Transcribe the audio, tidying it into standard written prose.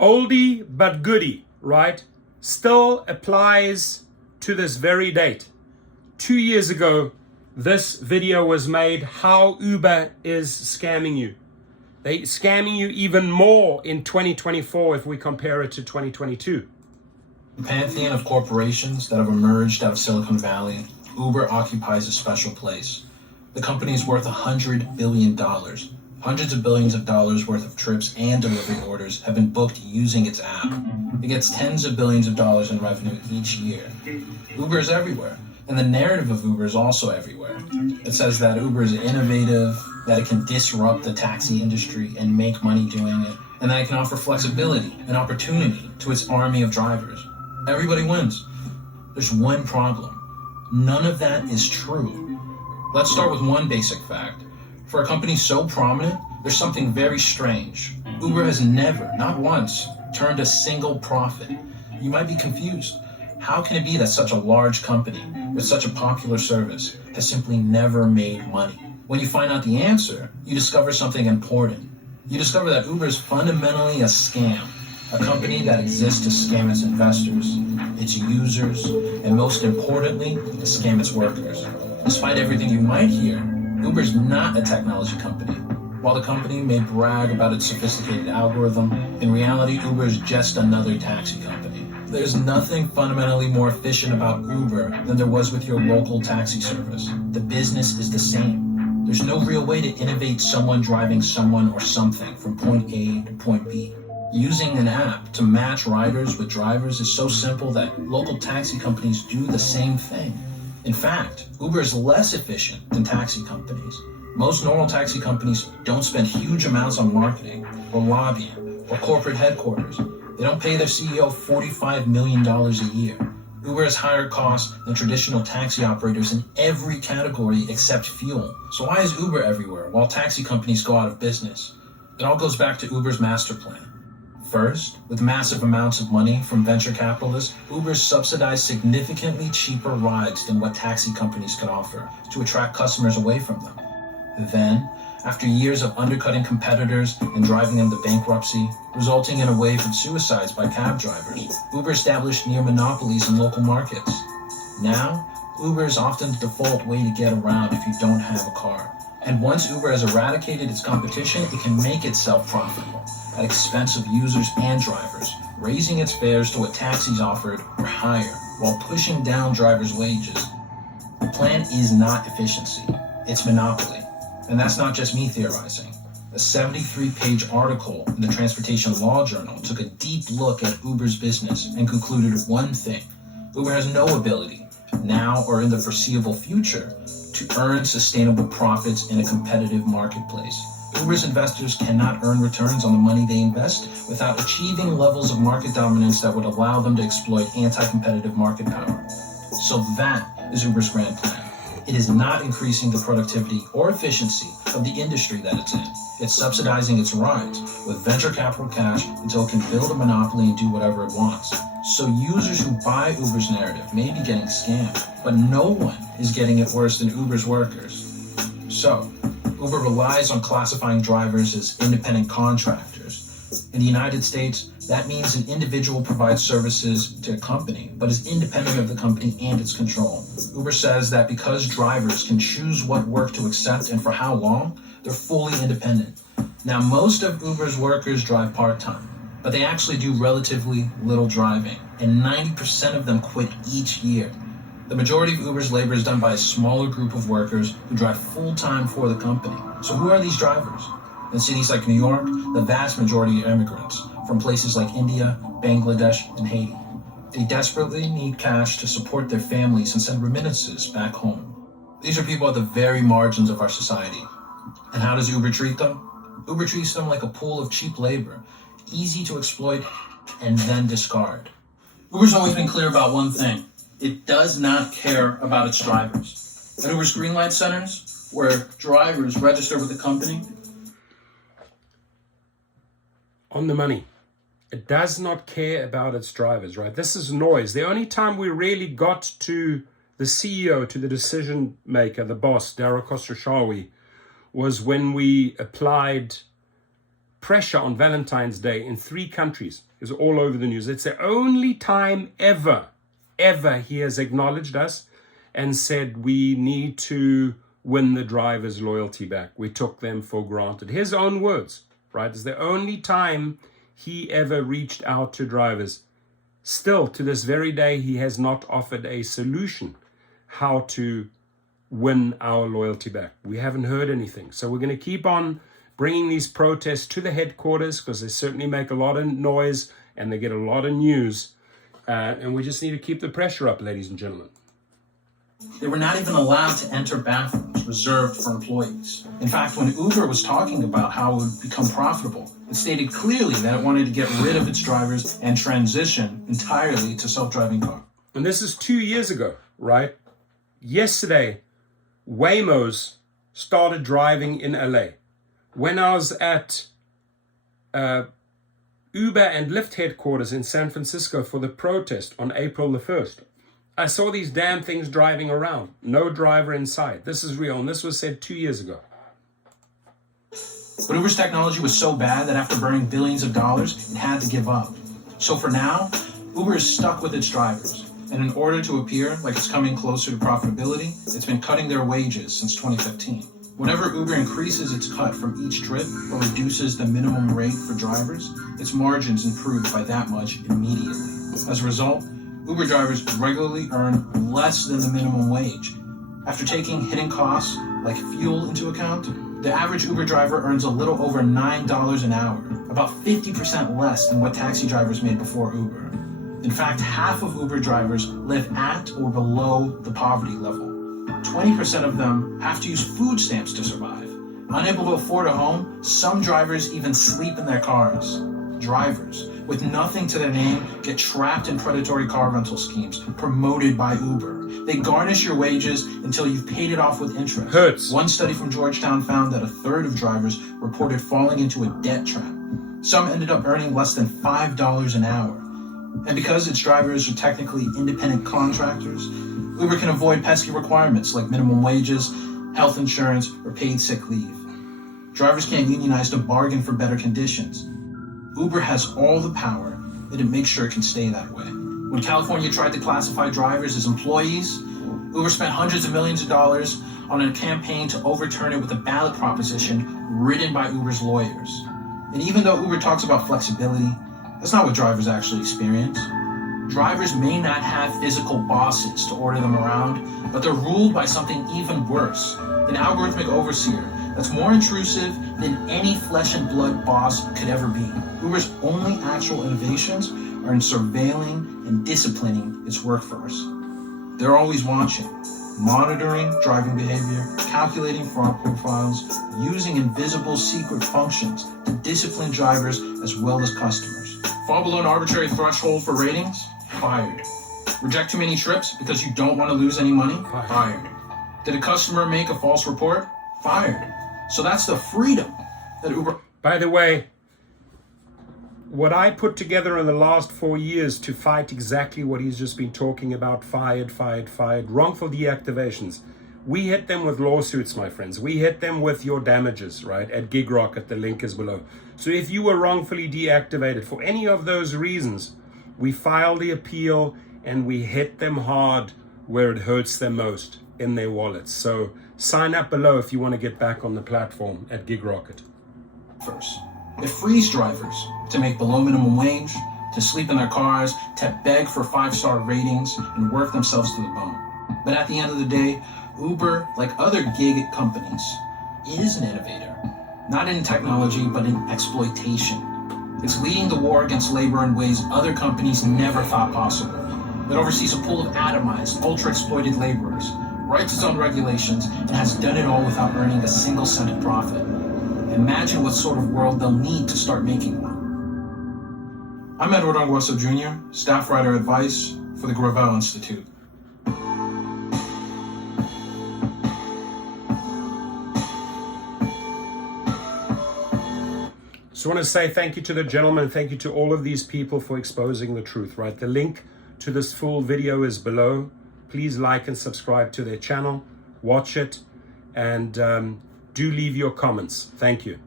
Oldie but goodie, right? Still applies to this very date. 2 years ago, this video was made, how Uber is scamming you. They're scamming you even more in 2024 if we compare it to 2022. The pantheon of corporations that have emerged out of Silicon Valley, Uber occupies a special place. The company is worth $100 billion. Hundreds of billions of dollars worth of trips and delivery orders have been booked using its app. It gets tens of billions of dollars in revenue each year. Uber is everywhere, and the narrative of Uber is also everywhere. It says that Uber is innovative, that it can disrupt the taxi industry and make money doing it, and that it can offer flexibility and opportunity to its army of drivers. Everybody wins. There's one problem. None of that is true. Let's start with one basic fact. For a company so prominent, there's something very strange. Uber has never, not once, turned a single profit. You might be confused. How can it be that such a large company with such a popular service has simply never made money? When you find out the answer, you discover something important. You discover that Uber is fundamentally a scam, a company that exists to scam its investors, its users, and most importantly, to scam its workers. Despite everything you might hear, Uber's not a technology company. While the company may brag about its sophisticated algorithm, in reality, Uber is just another taxi company. There's nothing fundamentally more efficient about Uber than there was with your local taxi service. The business is the same. There's no real way to innovate someone driving someone or something from point A to point B. Using an app to match riders with drivers is so simple that local taxi companies do the same thing. In fact, Uber is less efficient than taxi companies. Most normal taxi companies don't spend huge amounts on marketing or lobbying or corporate headquarters. They don't pay their CEO $45 million a year. Uber has higher costs than traditional taxi operators in every category except fuel. So why is Uber everywhere while taxi companies go out of business? It all goes back to Uber's master plan. First, with massive amounts of money from venture capitalists, Uber subsidized significantly cheaper rides than what taxi companies could offer to attract customers away from them. Then, after years of undercutting competitors and driving them to bankruptcy, resulting in a wave of suicides by cab drivers, Uber established near monopolies in local markets. Now, Uber is often the default way to get around if you don't have a car. And once Uber has eradicated its competition, it can make itself profitable at expense of users and drivers, raising its fares to what taxis offered or higher, while pushing down drivers' wages. The plan is not efficiency, it's monopoly. And that's not just me theorizing. A 73-page article in the Transportation Law Journal took a deep look at Uber's business and concluded one thing. Uber has no ability, now or in the foreseeable future, to earn sustainable profits in a competitive marketplace. Uber's investors cannot earn returns on the money they invest without achieving levels of market dominance that would allow them to exploit anti-competitive market power. So that is Uber's grand plan. It is not increasing the productivity or efficiency of the industry that it's in. It's subsidizing its rides with venture capital cash until it can build a monopoly and do whatever it wants. So users who buy Uber's narrative may be getting scammed, but no one is getting it worse than Uber's workers. So, Uber relies on classifying drivers as independent contractors. In the United States, that means an individual provides services to a company, but is independent of the company and its control. Uber says that because drivers can choose what work to accept and for how long, they're fully independent. Now, most of Uber's workers drive part-time, but they actually do relatively little driving, and 90% of them quit each year. The majority of Uber's labor is done by a smaller group of workers who drive full-time for the company. So who are these drivers? In cities like New York, the vast majority are immigrants from places like India, Bangladesh, and Haiti. They desperately need cash to support their families and send remittances back home. These are people at the very margins of our society. And how does Uber treat them? Uber treats them like a pool of cheap labor, easy to exploit and then discard. Uber's always been clear about one thing. It does not care about its drivers. At Uber's green light centers, where drivers register with the company, on the money. It does not care about its drivers, right? This is noise. The only time we really got to the CEO, to the decision maker, the boss, Dara Khosrowshahi, was when we applied pressure on Valentine's Day in 3 countries. Is all over the news. It's the only time ever he has acknowledged us and said we need to win the drivers' loyalty back. We took them for granted. His own words, right? It's the only time he ever reached out to drivers. Still, to this very day, he has not offered a solution how to win our loyalty back. We haven't heard anything. So we're going to keep on bringing these protests to the headquarters because they certainly make a lot of noise and they get a lot of news. And we just need to keep the pressure up, ladies and gentlemen. They were not even allowed to enter bathrooms reserved for employees. In fact, when Uber was talking about how it would become profitable, it stated clearly that it wanted to get rid of its drivers and transition entirely to self-driving cars. And this is 2 years ago, right? Yesterday, Waymos started driving in LA. When I was at Uber and Lyft headquarters in San Francisco for the protest on April the 1st, I saw these damn things driving around. No driver inside. This is real, and this was said 2 years ago. But Uber's technology was so bad that after burning billions of dollars, it had to give up. So for now, Uber is stuck with its drivers. And in order to appear like it's coming closer to profitability, it's been cutting their wages since 2015. Whenever Uber increases its cut from each trip or reduces the minimum rate for drivers, its margins improve by that much immediately. As a result, Uber drivers regularly earn less than the minimum wage. After taking hidden costs like fuel into account, the average Uber driver earns a little over $9 an hour, about 50% less than what taxi drivers made before Uber. In fact, half of Uber drivers live at or below the poverty level. 20% of them have to use food stamps to survive. Unable to afford a home, some drivers even sleep in their cars. Drivers with nothing to their name get trapped in predatory car rental schemes promoted by Uber. They garnish your wages until you've paid it off with interest. Hurts. One study from Georgetown found that a third of drivers reported falling into a debt trap. Some ended up earning less than $5 an hour. And because its drivers are technically independent contractors, Uber can avoid pesky requirements like minimum wages, health insurance, or paid sick leave. Drivers can't unionize to bargain for better conditions. Uber has all the power, and it makes sure it can stay that way. When California tried to classify drivers as employees, Uber spent hundreds of millions of dollars on a campaign to overturn it with a ballot proposition written by Uber's lawyers. And even though Uber talks about flexibility, that's not what drivers actually experience. Drivers may not have physical bosses to order them around, but they're ruled by something even worse, an algorithmic overseer that's more intrusive than any flesh and blood boss could ever be. Uber's only actual innovations are in surveilling and disciplining its workforce. They're always watching, monitoring driving behavior, calculating fraud profiles, using invisible secret functions to discipline drivers as well as customers. Fall below an arbitrary threshold for ratings? Fired. Reject too many trips because you don't want to lose any money? Fired. Did a customer make a false report? Fired. So that's the freedom that Uber... By the way, what I put together in the last 4 years to fight exactly what he's just been talking about, fired, wrongful deactivations, we hit them with lawsuits, my friends. We hit them with your damages, right? At Gig Rocket, the link is below. So if you were wrongfully deactivated for any of those reasons, we file the appeal and we hit them hard where it hurts them most, in their wallets. So sign up below if you want to get back on the platform at Gig Rocket. First, it frees drivers to make below minimum wage, to sleep in their cars, to beg for 5-star ratings and work themselves to the bone. But at the end of the day, Uber, like other gig companies, is an innovator. Not in technology, but in exploitation. It's leading the war against labor in ways other companies never thought possible. It oversees a pool of atomized, ultra-exploited laborers, writes its own regulations, and has done it all without earning a single cent of profit. Imagine what sort of world they'll need to start making one. I'm Edward Anguissa Jr., staff writer advice for the Gravel Institute. So I want to say thank you to the gentleman, thank you to all of these people for exposing the truth, right? The link to this full video is below. Please like and subscribe to their channel, watch it, and do leave your comments. Thank you.